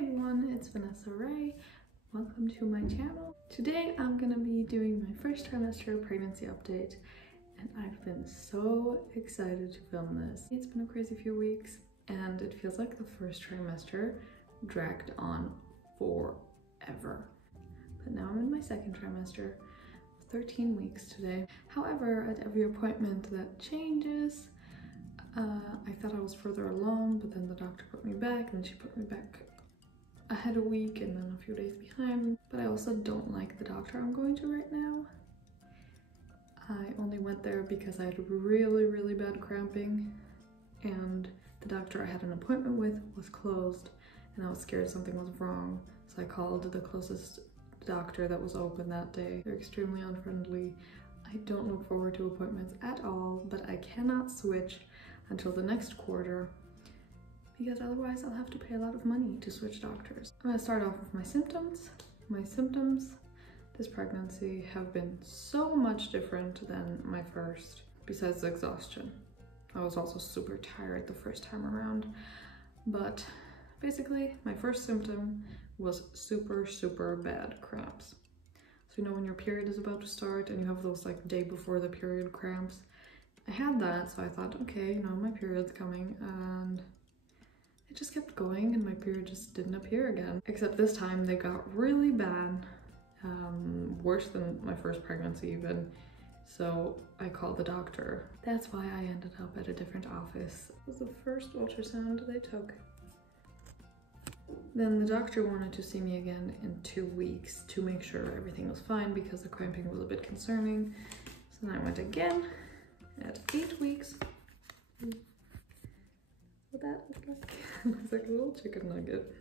everyone, it's Vanessa Ray. Welcome to my channel. Today I'm gonna be doing my first trimester pregnancy update, and I've been so excited to film this. It's been a crazy few weeks and it feels like the first trimester dragged on forever. But now I'm in my second trimester, 13 weeks today. However, at every appointment that changes, I thought I was further along, but then the doctor put me back, and she put me back ahead a week and then a few days behind. But I also don't like the doctor I'm going to right now. I only went there because I had really bad cramping, and the doctor I had an appointment with was closed, and I was scared something was wrong. So I called the closest doctor that was open that day. They're extremely unfriendly. I don't look forward to appointments at all, but I cannot switch until the next quarter because otherwise I'll have to pay a lot of money to switch doctors. I'm gonna start off with my symptoms. My symptoms this pregnancy have been so much different than my first, besides the exhaustion. I was also super tired the first time around, but basically my first symptom was super bad cramps. So you know when your period is about to start and you have those like day before the period cramps? I had that, so I thought, okay, you know, my period's coming, and it just kept going and my period just didn't appear again. Except this time they got really bad, worse than my first pregnancy even. So I called the doctor. That's why I ended up at a different office. It was the first ultrasound they took. Then the doctor wanted to see me again in 2 weeks to make sure everything was fine because the cramping was a bit concerning. So then I went again at 8 weeks. What that look like? It's like a little chicken nugget.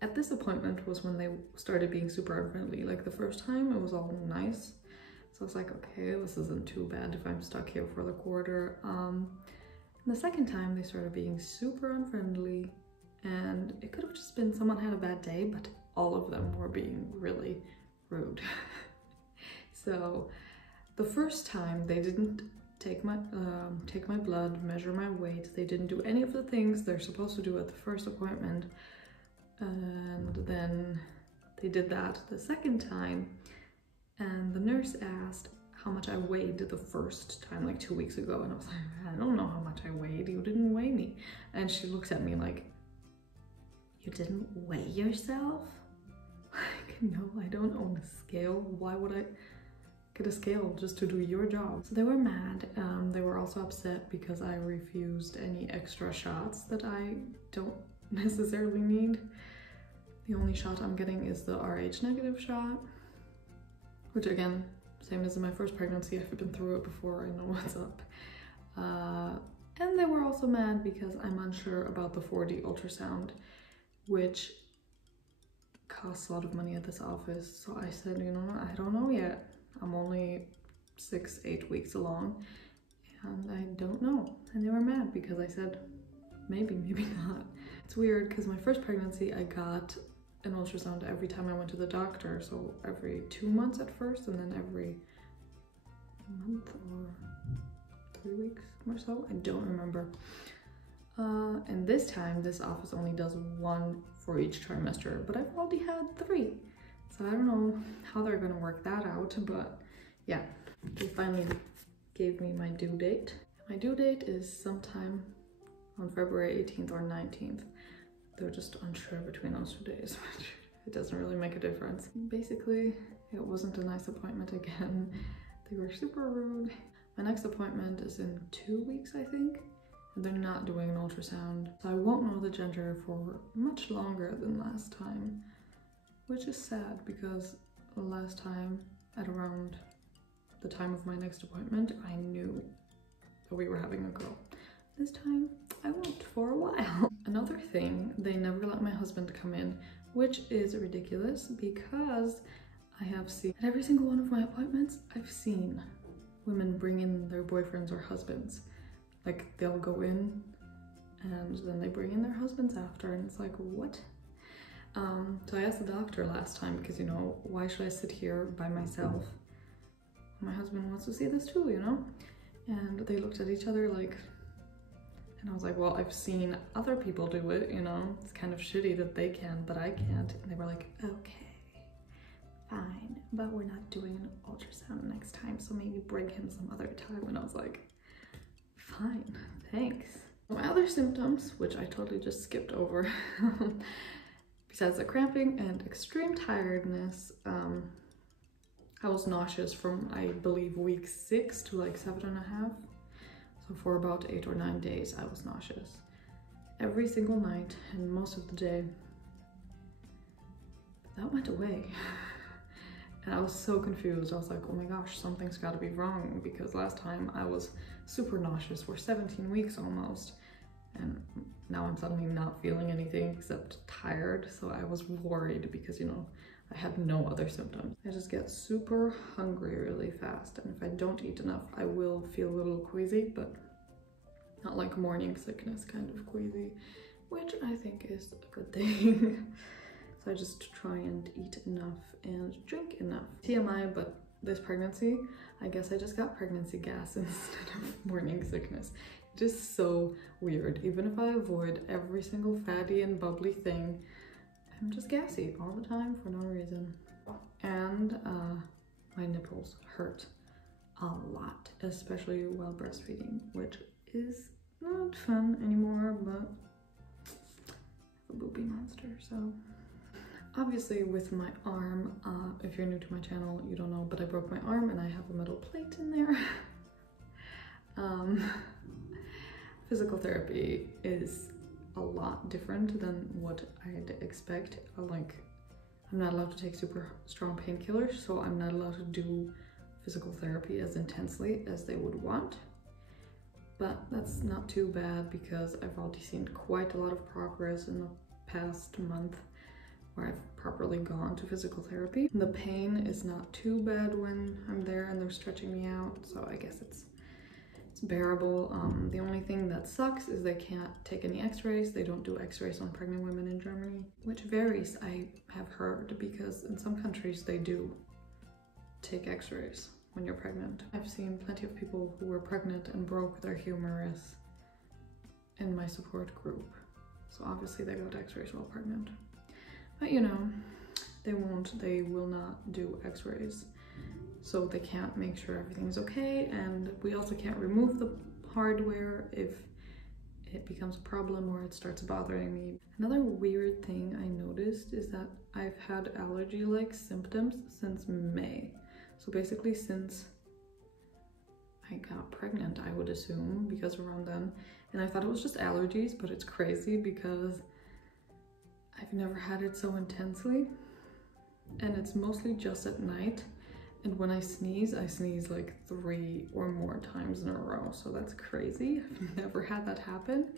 At this appointment was when they started being super unfriendly. Like the first time it was all nice. So I was like, okay, this isn't too bad if I'm stuck here for the quarter. And the second time they started being super unfriendly, and it could have just been someone had a bad day, but all of them were being really rude. So the first time they didn't take my blood, measure my weight. They didn't do any of the things they're supposed to do at the first appointment. And then they did that the second time, and the nurse asked how much I weighed the first time, like 2 weeks ago, and I was like, I don't know how much I weighed, you didn't weigh me. And she looked at me like, you didn't weigh yourself? Like, no, I don't own a scale. Why would I get a scale just to do your job? So they were mad. They were also upset because I refused any extra shots that I don't necessarily need. The only shot I'm getting is the Rh negative shot, which again, same as in my first pregnancy, I've been through it before, I know what's up. And they were also mad because I'm unsure about the 4D ultrasound, which costs a lot of money at this office. So I said, you know, I don't know yet. I'm only 6-8 weeks along and I don't know. And they were mad because I said, maybe not. It's weird because my first pregnancy, I got an ultrasound every time I went to the doctor. So every 2 months at first, and then every month or 3 weeks or so. I don't remember. And this time, this office only does 1 for each trimester, but I've already had 3. So I don't know how they're gonna work that out, but yeah, they finally gave me my due date. My due date is sometime on February 18th or 19th. They're just unsure between those 2 days, which it doesn't really make a difference. Basically, it wasn't a nice appointment again. They were super rude. My next appointment is in 2 weeks, I think. And they're not doing an ultrasound. So I won't know the gender for much longer than last time, which is sad because last time at around the time of my next appointment, I knew that we were having a girl. This time I won't for a while. Another thing, they never let my husband come in, which is ridiculous because I have seen at every single one of my appointments, I've seen women bring in their boyfriends or husbands. Like they'll go in and then they bring in their husbands after, and it's like, what? So I asked the doctor last time because, you know, why should I sit here by myself? My husband wants to see this too, you know? And they looked at each other like, And I was like, well, I've seen other people do it, you know, it's kind of shitty that they can, but I can't. And they were like, okay, fine, but we're not doing an ultrasound next time, so maybe bring him some other time. And I was like, fine, thanks. My other symptoms, which I totally just skipped over, besides the cramping and extreme tiredness, I was nauseous from, I believe, week 6 to like 7.5. So for about 8 or 9 days, I was nauseous. Every single night and most of the day. But that went away. And I was so confused. I was like, oh my gosh, something's gotta be wrong, because last time I was super nauseous for 17 weeks almost. And now I'm suddenly not feeling anything except tired. So I was worried because, you know, I had no other symptoms. I just get super hungry really fast, and if I don't eat enough, I will feel a little queasy, but not like morning sickness kind of queasy, which I think is a good thing. So I just try and eat enough and drink enough. TMI, but this pregnancy, I guess I just got pregnancy gas instead of morning sickness. It is so weird. Even if I avoid every single fatty and bubbly thing, I'm just gassy all the time for no reason. And my nipples hurt a lot, especially while breastfeeding, which is not fun anymore, but I'm a boopy monster, so. Obviously with my arm, if you're new to my channel, you don't know, but I broke my arm and I have a metal plate in there. Physical therapy is a lot different than what I'd expect. Like, I'm not allowed to take super strong painkillers, so I'm not allowed to do physical therapy as intensely as they would want. But that's not too bad because I've already seen quite a lot of progress in the past month where I've properly gone to physical therapy. The pain is not too bad when I'm there and they're stretching me out, so I guess it's bearable. The only thing that sucks is they can't take any x-rays. They don't do x-rays on pregnant women in Germany, which varies, I have heard, because in some countries they do take x-rays when you're pregnant. I've seen plenty of people who were pregnant and broke their humerus in my support group. So obviously they got x-rays while pregnant. But you know, they will not do x-rays. So they can't make sure everything's okay, and we also can't remove the hardware if it becomes a problem or it starts bothering me. Another weird thing I noticed is that I've had allergy-like symptoms since May. So basically since I got pregnant, I would assume, because around then, and I thought it was just allergies, but it's crazy because I've never had it so intensely, and it's mostly just at night. And when I sneeze like 3 or more times in a row. So that's crazy. I've never had that happen.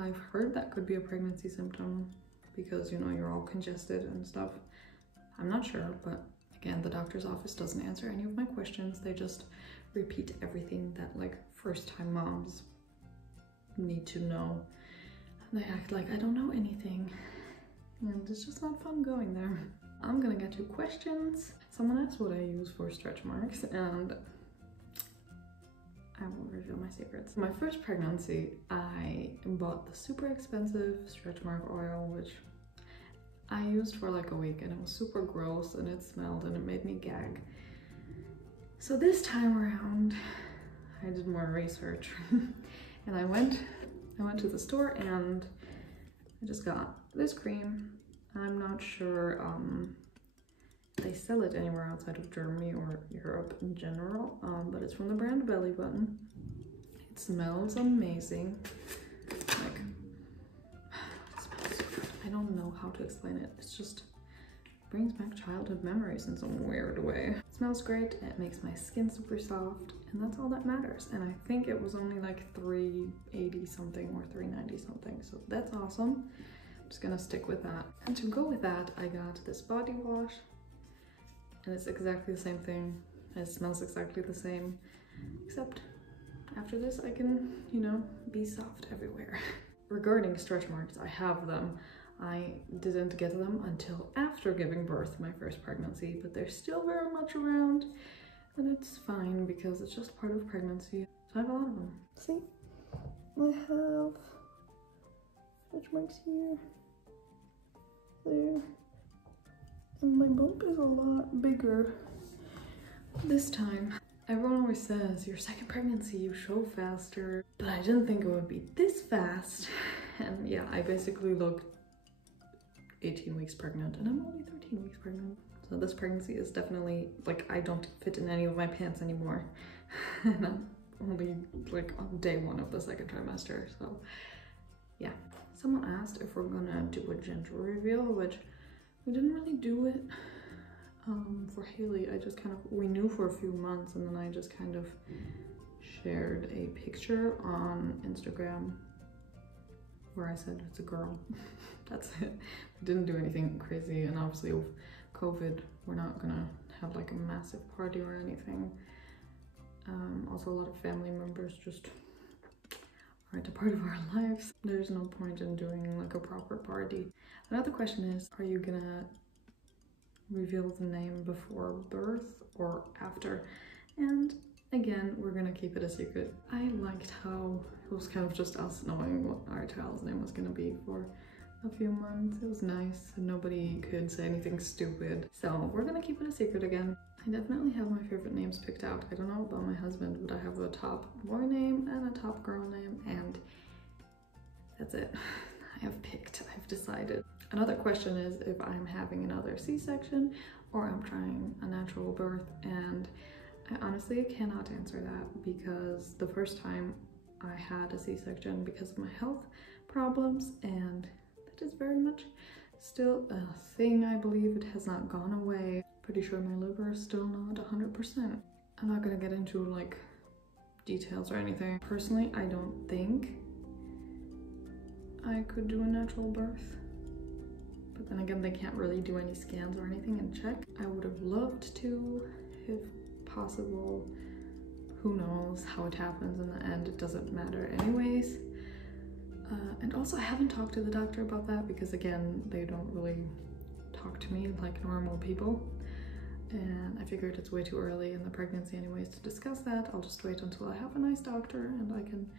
I've heard that could be a pregnancy symptom because, you know, you're all congested and stuff. I'm not sure, but again, the doctor's office doesn't answer any of my questions. They just repeat everything that like first-time moms need to know. And they act like I don't know anything. And it's just not fun going there. I'm gonna get to questions. Someone asked what I use for stretch marks, and I will reveal my secrets. My first pregnancy, I bought the super expensive stretch mark oil, which I used for like a week, and it was super gross and it smelled and it made me gag. So this time around, I did more research and I went to the store and I just got this cream. I'm not sure they sell it anywhere outside of Germany or Europe in general, but it's from the brand Belly Button. It smells amazing. Like, it smells so good. I don't know how to explain it. It's just brings back childhood memories in some weird way. It smells great, it makes my skin super soft, and that's all that matters. And I think it was only like $3.80 something or $3.90 something, so that's awesome. I'm just gonna stick with that. And to go with that, I got this body wash, and it's exactly the same thing. It smells exactly the same, except after this I can, you know, be soft everywhere. Regarding stretch marks, I have them. I didn't get them until after giving birth, my first pregnancy, but they're still very much around, and it's fine because it's just part of pregnancy. So I have a lot of them. See? I have stitch marks here, there, and my bump is a lot bigger this time. Everyone always says, your second pregnancy, you show faster, but I didn't think it would be this fast. And yeah, I basically look 18 weeks pregnant, and I'm only 13 weeks pregnant. So this pregnancy is definitely, like, I don't fit in any of my pants anymore. And I'm only like on day 1 of the second trimester, so yeah. Someone asked if we're gonna do a gender reveal, which we didn't really do it for Haley. I just kind of, we knew for a few months, and then I just kind of shared a picture on Instagram where I said it's a girl. That's it. We didn't do anything crazy, and obviously with COVID, we're not gonna have like a massive party or anything. Also, a lot of family members just aren't a part of our lives. There's no point in doing like a proper party. Another question is, are you gonna reveal the name before birth or after? And again, we're gonna keep it a secret. I liked how it was kind of just us knowing what our child's name was gonna be for a few months. It was nice, and nobody could say anything stupid. So we're gonna keep it a secret again. I definitely have my favorite names picked out. I don't know about my husband, but I have a top boy name and a top girl name, and that's it. I have picked, I've decided. Another question is if I'm having another C-section or I'm trying a natural birth, and I honestly cannot answer that because the first time I had a C-section because of my health problems, and that is very much still a thing. I believe it has not gone away. Pretty sure my liver is still not 100%. I'm not gonna get into like details or anything. Personally, I don't think I could do a natural birth. But then again, they can't really do any scans or anything and check. I would have loved to, if possible. Who knows how it happens in the end, it doesn't matter anyways. And also, I haven't talked to the doctor about that because again, they don't really talk to me like normal people. And I figured it's way too early in the pregnancy anyways to discuss that. I'll just wait until I have a nice doctor and I can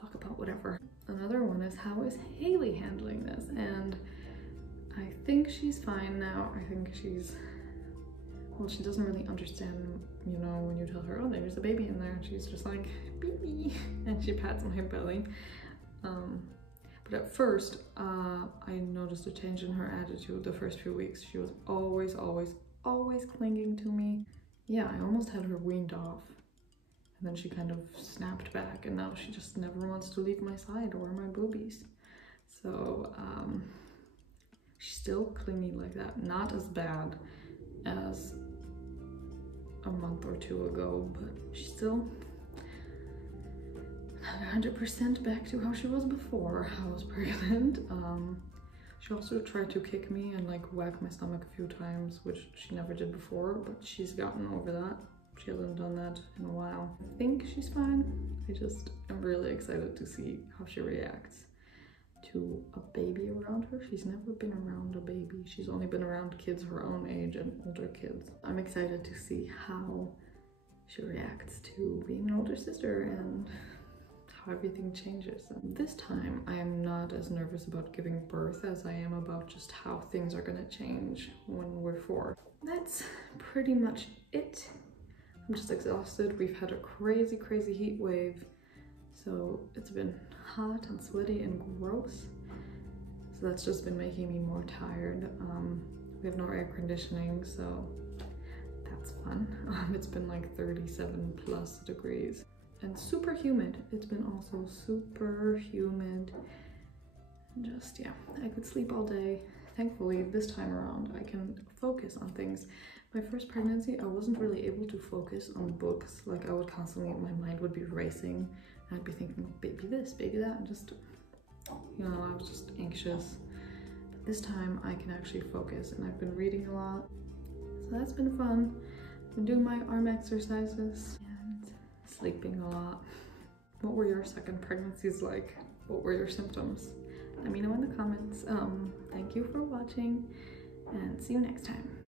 talk about whatever. Another one is, how is Haley handling this? And I think she's fine now. I think she's, well, she doesn't really understand, you know, when you tell her, oh, there's a baby in there. She's just like, baby, and she pats my belly. But at first, I noticed a change in her attitude the first few weeks. She was always clinging to me. Yeah, I almost had her weaned off. And then she kind of snapped back, and now she just never wants to leave my side or my boobies. So, she's still clingy like that. Not as bad as a month or 2 ago, but she's still not 100% back to how she was before I was pregnant. She also tried to kick me and like whack my stomach a few times, which she never did before, but she's gotten over that. She hasn't done that in a while. I think she's fine. I just am really excited to see how she reacts to a baby around her. She's never been around a baby. She's only been around kids her own age and older kids. I'm excited to see how she reacts to being an older sister and how everything changes. And this time I am not as nervous about giving birth as I am about just how things are gonna change when we're 4. That's pretty much it. I'm just exhausted. We've had a crazy heat wave, so it's been hot and sweaty and gross, so that's just been making me more tired. We have no air conditioning, so that's fun. It's been like 37+ degrees and super humid. It's been also super humid. Just, yeah, I could sleep all day. Thankfully, this time around, I can focus on things. My first pregnancy, I wasn't really able to focus on books. Like, I would constantly, my mind would be racing. I'd be thinking, baby this, baby that, and just, you know, I was just anxious. But this time, I can actually focus, and I've been reading a lot. So that's been fun. I've been doing my arm exercises and sleeping a lot. What were your second pregnancies like? What were your symptoms? Let me know in the comments. Thank you for watching, and see you next time.